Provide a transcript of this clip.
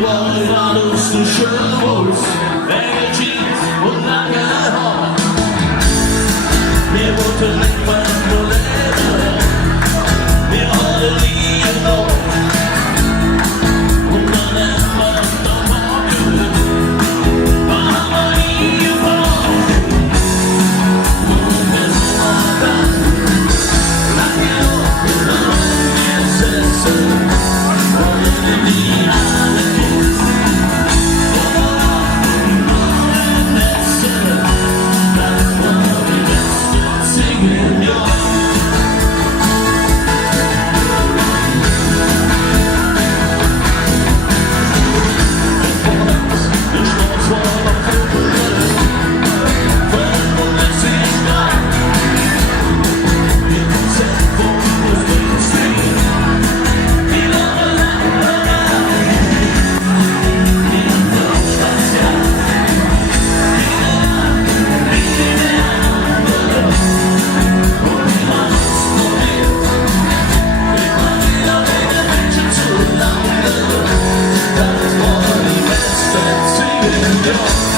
Faros du Schöneholz, väger kids och langar har. Vi båten längtar och lever, vi har det livet då. Och man är varmt av haken, vad han var i och bra. Och med smaken, langar upp och långa sesser. Och det blir aldrig. Yeah.